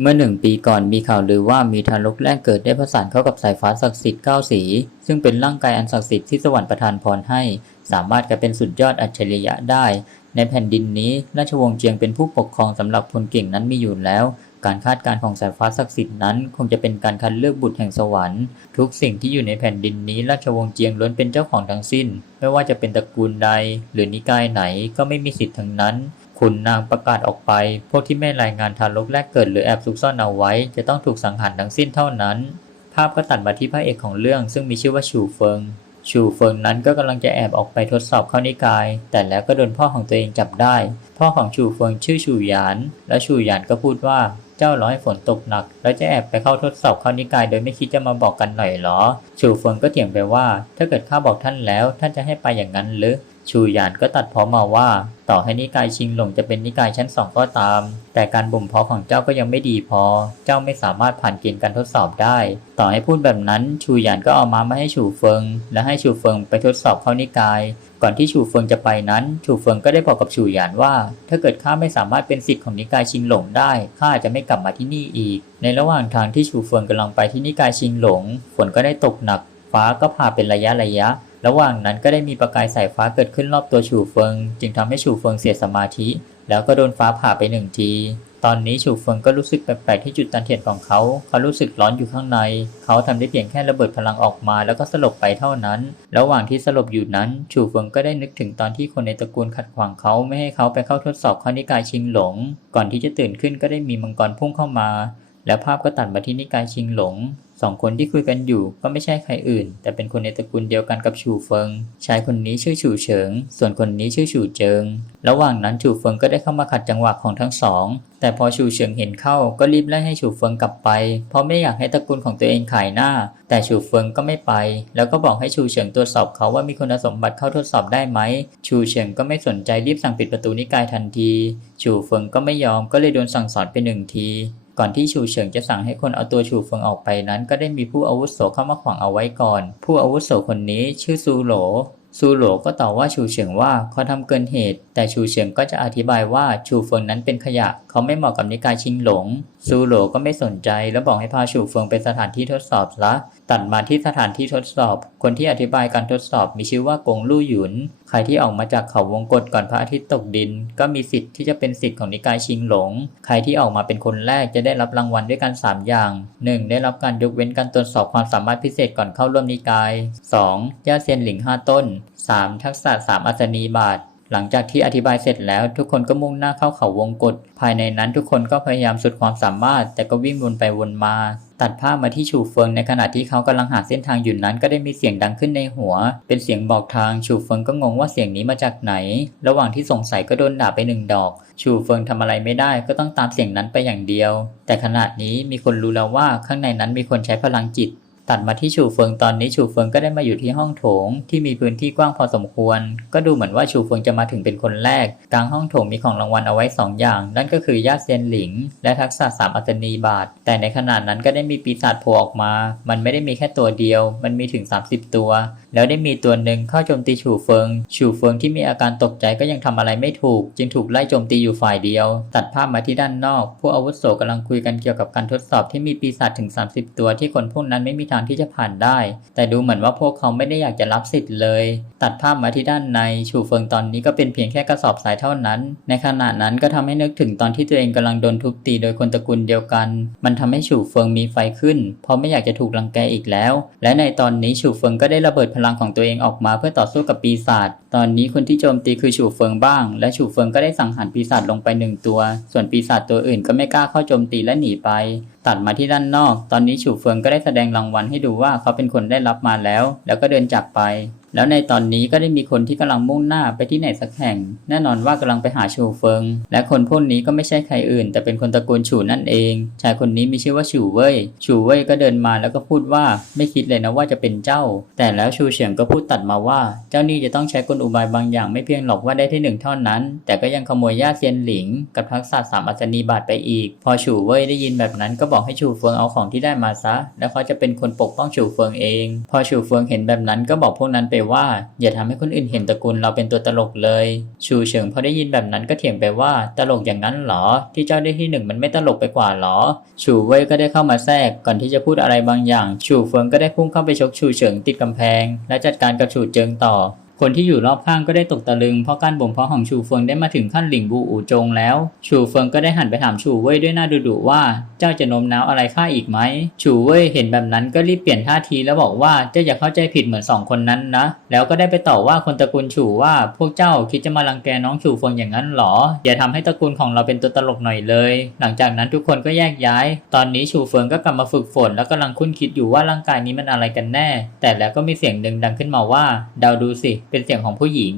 เมื่อหนึ่งปีก่อนมีข่าวลือว่ามีทารกแรกเกิดได้ผสานเข้ากับสายฟ้าศักดิ์สิทธิ์เก้าสี ซึ่งเป็นร่างกายอันศักดิ์สิทธิ์ที่สวรรค์ประทานพรให้ สามารถกลายเป็นสุดยอดอัจฉริยะได้ ในแผ่นดินนี้ ราชวงศ์เจียงเป็นผู้ปกครองสำหรับคนเก่งนั้นมีอยู่แล้ว การคาดการณ์ของสายฟ้าศักดิ์สิทธิ์นั้น คงจะเป็นการคัดเลือกบุตรแห่งสวรรค์ ทุกสิ่งที่อยู่ในแผ่นดินนี้ ราชวงศ์เจียงล้วนเป็นเจ้าของทั้งสิ้น ไม่ว่าจะเป็นตระกูลใด หรือนิกายไหนก็ไม่มีสิทธิ์ทั้งนั้น ขุนนางประกาศออกไป พวกที่ไม่รายงานทารกแรกเกิดหรือแอบซุกซ่อนเอาไว้ จะต้องถูกสังหารทั้งสิ้นเท่านั้น ภาพก็ตัดมาที่พระเอกของเรื่อง ซึ่งมีชื่อว่าชูเฟิง ชูเฟิงนั้นก็กำลังจะแอบออกไปทดสอบเข้านิกาย แต่แล้วก็โดนพ่อของตัวเองจับได้ พ่อของชูเฟิงชื่อชูหยาน และชูหยานก็พูดว่าเจ้ารอให้ฝนตกหนัก แล้วจะแอบไปเข้าทดสอบเข้านิกายโดยไม่คิดจะมาบอกกันหน่อยหรอ ชูเฟิงก็เถียงไปว่า ถ้าเกิดข้าบอกท่านแล้ว ท่านจะให้ไปอย่างนั้นหรือ ชูหยานก็ตัดพ้อมาว่า ต่อให้นิกายชิงหลงจะเป็นนิกายชั้นสองก็ตาม แต่การบ่มเพาะของเจ้าก็ยังไม่ดีพอ เจ้าไม่สามารถผ่านเกณฑ์การทดสอบได้ ต่อให้พูดแบบนั้น ชูหยานก็เอามามาให้ชูเฟิง และให้ชูเฟิงไปทดสอบเข้านิกาย ก่อนที่ชูเฟิงจะไปนั้น ชูเฟิงก็ได้บอกกับชูหยานว่า ถ้าเกิดข้าไม่สามารถเป็นศิษย์ของนิกายชิงหลงได้ข้าจะไม่กลับมาที่นี่อีก ในระหว่างทางที่ชูเฟิงกำลังไปที่นิกายชิงหลงฝนก็ได้ตกหนัก ฟ้าก็ผ่าเป็นระยะระยะ ระหว่างนั้นก็ได้มีประกายสายฟ้าเกิดขึ้นรอบตัวชูเฟิง จึงทำให้ชูเฟิงเสียสมาธิ แล้วก็โดนฟ้าผ่าไปหนึ่งที ตอนนี้ชูเฟิงก็รู้สึกแปลกๆที่จุดตันเทียนของเขา เขารู้สึกร้อนอยู่ข้างใน เขาทำได้เพียงแค่ระเบิดพลังออกมา แล้วก็สลบไปเท่านั้น ระหว่างที่สลบอยู่นั้นชูเฟิงก็ได้นึกถึงตอนที่คนในตระกูลขัดขวางเขาไม่ให้เขาไปเข้าทดสอบข้อนิกายชิงหลง ก่อนที่จะตื่นขึ้นก็ได้มีมังกรพุ่งเข้ามา แล้วภาพก็ตัดมาที่นิกายชิงหลง สองคนที่คุยกันอยู่ก็ไม่ใช่ใครอื่น แต่เป็นคนในตระกูลเดียวกันกับชูเฟิง ชายคนนี้ชื่อชูเฉิง ส่วนคนนี้ชื่อชูเจิง ระหว่างนั้นชูเฟิงก็ได้เข้ามาขัดจังหวะของทั้งสอง แต่พอชูเฉิงเห็นเข้าก็รีบไล่ให้ชูเฟิงกลับไป เพราะไม่อยากให้ตระกูลของตัวเองขายหน้า แต่ชูเฟิงก็ไม่ไป แล้วก็บอกให้ชูเฉิงตรวจสอบเขาว่ามีคุณสมบัติเข้าทดสอบได้ไหม ชูเฉิงก็ไม่สนใจรีบสั่งปิดประตูนิกายทันที ชูเฟิงก็ไม่ยอมก็เลยโดนสั่งสอนไปหนึ่งที ก่อนที่ชูเฉิงจะสั่งให้คนเอาตัวชูเฟิงออกไปนั้น ก็ได้มีผู้อาวุโสเข้ามาขวางเอาไว้ก่อน ผู้อาวุโสคนนี้ชื่อซูโหลซูโหลก็ตอบว่าชูเฉิงว่าเขาทำเกินเหตุ แต่ชูเฉิงก็จะอธิบายว่าชูเฟิงนั้นเป็นขยะ เขาไม่เหมาะกับนิกายชิงหลง ซูโหลก็ไม่สนใจแล้วบอกให้พาชูเฟิงไปสถานที่ทดสอบละตัดมาที่สถานที่ทดสอบ คนที่อธิบายการทดสอบมีชื่อว่ากงลู่หยุนใครที่ออกมาจากเขาวงกฏก่อนพระอาทิตย์ตกดิน ก็มีสิทธิ์ที่จะเป็นสิทธิ์ของนิกายชิงหลง ใครที่ออกมาเป็นคนแรกจะได้รับรางวัลด้วยกัน 3 อย่าง 1. ได้รับการยกเว้นการตรวจสอบความสามารถพิเศษก่อนเข้าร่วมนิกาย 2. ย่าเซียนหลิง 5 ต้น 3. ทักษะ 3 อัศนีบาท หลังจากที่อธิบายเสร็จแล้วทุกคนก็มุ่งหน้าเข้าเขาวงกฏภายในนั้นทุกคนก็พยายามสุดความสามารถ แต่ก็วิ่งวนไปวนมา ตัดภาพมาที่ชูเฟิงในขณะที่เขากำลังหาเส้นทางอยู่นั้น ก็ได้มีเสียงดังขึ้นในหัว เป็นเสียงบอกทางชูเฟิงก็งงว่าเสียงนี้มาจากไหน ระหว่างที่สงสัยก็โดนด่าไปหนึ่งดอก ชูเฟิงทำอะไรไม่ได้ก็ต้องตามเสียงนั้นไปอย่างเดียว แต่ขณะนี้มีคนรู้แล้วว่าข้างในนั้นมีคนใช้พลังจิต ตัดมาที่ชูเฟิงตอนนี้ชูเฟิงก็ได้มาอยู่ที่ห้องโถง ที่มีพื้นที่กว้างพอสมควร ก็ดูเหมือนว่าชูเฟิงจะมาถึงเป็นคนแรก กลางห้องโถงมีของรางวัลเอาไว้ 2 อย่าง นั่นก็คือย่าเซียนหลิง และทักษะสามอัตนีบาท แต่ในขณะนั้นก็ได้มีปีศาจโผล่ออกมา มันไม่ได้มีแค่ตัวเดียว มันมีถึง 30 ตัว แล้วได้มีตัวหนึ่งเข้าโจมตีชูเฟิง ชูเฟิงที่มีอาการตกใจก็ยังทำอะไรไม่ถูก จึงถูกไล่โจมตีอยู่ฝ่ายเดียว ตัดภาพมาที่ด้านนอก ผู้อาวุโสกำลังคุยกันเกี่ยวกับการทดสอบที่มีปีศาจถึง 30 ตัวที่คนพวกนั้นไม่มีทางที่จะผ่านได้ แต่ดูเหมือนว่าพวกเขาไม่ได้อยากจะรับสิทธิ์เลย ตัดภาพมาที่ด้านในชูเฟิงตอนนี้ก็เป็นเพียงแค่กระสอบทรายเท่านั้น ในขณะนั้นก็ทำให้นึกถึงตอนที่ตัวเองกำลังโดนทุบตีโดยคนตระกูลเดียวกัน มันทำให้ชูเฟิงมีไฟขึ้น เพราะไม่อยากจะถูกรังแกอีกแล้ว และในตอนนี้ชูเฟิงก็ได้ระเบิดพลังของตัวเองออกมาเพื่อต่อสู้กับปีศาจ ตอนนี้คนที่โจมตีคือฉูเฟิงบ้าง และฉูเฟิงก็ได้สังหารปีศาจลงไปหนึ่งตัว ส่วนปีศาจตัวอื่นก็ไม่กล้าเข้าโจมตีและหนีไป ตัดมาที่ด้านนอก ตอนนี้ฉูเฟิงก็ได้แสดงรางวัลให้ดูว่าเขาเป็นคนได้รับมาแล้ว แล้วก็เดินจากไป แล้วในตอนนี้ก็ได้มีคนที่กำลังมุ่งหน้าไปที่ไหนสักแห่ง แน่นอนว่ากำลังไปหาชูเฟิง และคนพวกนี้ก็ไม่ใช่ใครอื่น แต่เป็นคนตระกูลฉูนั่นเอง ชายคนนี้มีชื่อว่าฉูเว่ยฉูเว่ยก็เดินมาแล้วก็พูดว่าไม่คิดเลยนะว่าจะเป็นเจ้า แต่แล้วชูเฉียงก็พูดตัดมาว่า เจ้านี่จะต้องใช้กลอุบายบางอย่างไม่เพียงหรอกว่าได้ที่หนึ่งเท่านั้น แต่ก็ยังขโมยย่าเซียนหลิง กับทักษะสามอัศนีบาทไปอีก พอฉูเว่ยได้ยินแบบนั้นก็บอกให้ฉูเฟิงเอาของที่ได้มาซะ แล้วเขาจะเป็นคนปกป้องฉูเฟิงเอง พอฉูเฟิงเห็นแบบนั้นก็บอกพวกนั้นไปว่า อย่าทำให้คนอื่นเห็นตระกูลเราเป็นตัวตลกเลย ชูเฉิงพอได้ยินแบบนั้นก็เถียงไปว่าตลกอย่างนั้นเหรอ ที่เจ้าได้ที่หนึ่งมันไม่ตลกไปกว่าเหรอ ชูเว่ยก็ได้เข้ามาแทรกก่อนที่จะพูดอะไรบางอย่าง ชูเฟิงก็ได้พุ่งเข้าไปชกชูเฉิงติดกำแพง และจัดการกับชูเจิงต่อ คนที่อยู่รอบข้างก็ได้ตกตะลึงเพราะการบ่มเพาะของชูเฟิงได้มาถึงขั้นหลิงบูอูจงแล้ว ชูเฟิงก็ได้หันไปถามชูเว่ยด้วยหน้าดุๆว่าเจ้าจะโน้มน้าวอะไรข้าอีกไหม ชูเว่ยเห็นแบบนั้นก็รีบเปลี่ยนท่าทีแล้วบอกว่าเจ้าอย่าเข้าใจผิดเหมือนสองคนนั้นนะ แล้วก็ได้ไปต่อว่าคนตระกูลชูว่าพวกเจ้าคิดจะมารังแกน้องชูเฟิงอย่างนั้นหรอ อย่าทำให้ตระกูลของเราเป็นตัวตลกหน่อยเลย หลังจากนั้นทุกคนก็แยกย้าย ตอนนี้ชูเฟิงก็กลับมาฝึกฝน แล้วกำลังคุ้นคิดอยู่ว่าร่างกายนี้มันอะไรกันแน่ แต่แล้วก็มีเสียงหนึ่งดังขึ้นมาว่าเดาดูสิเป็นเสียงของผู้หญิง